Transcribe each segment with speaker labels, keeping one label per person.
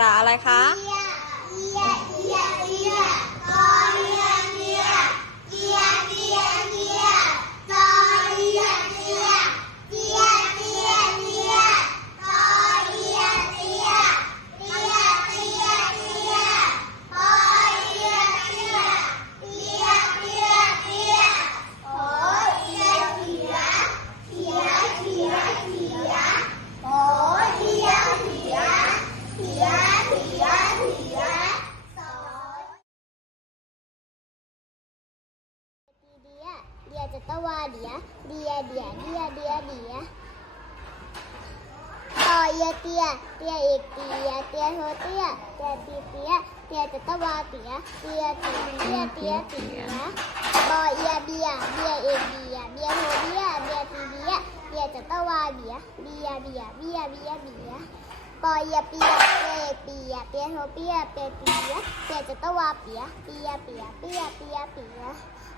Speaker 1: ระอะไรคะ
Speaker 2: จะตะวาเดียเดียเดียเดียเดียเดียต่อเอียเตียเตียเอกเตียเตียโทเตียเตียตีเตียเตียจะตะวาเตียเตียตีเตียเตียเตียบอเอียเบียเบียเอกเบียเบียโทเบียเบียตีเบียเบียจะตะวาเบียเบียเบียเบียเบียเบียปอเอียเปียเปียเอกเปียเปียโทเปียเปียตีเปียเปียจะตะวาเปียเปียเปียเปียเปียเปีย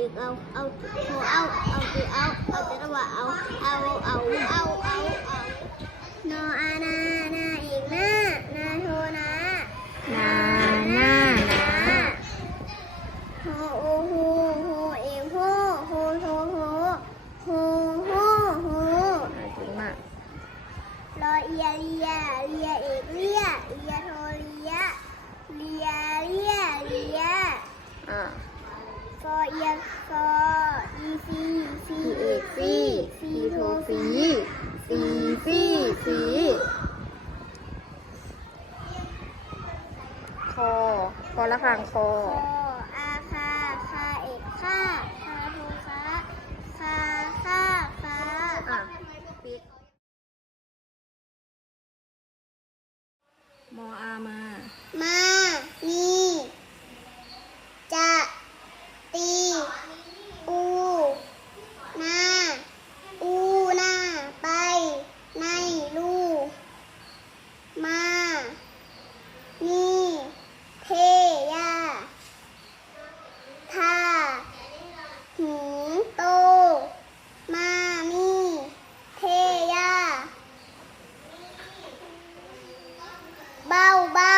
Speaker 2: อาเอาอีกเอาเอาโทเอาเอาตีเอาเอาตะวายเอาเอาเอาเอาเอาเอานออานา Oh. đầu ba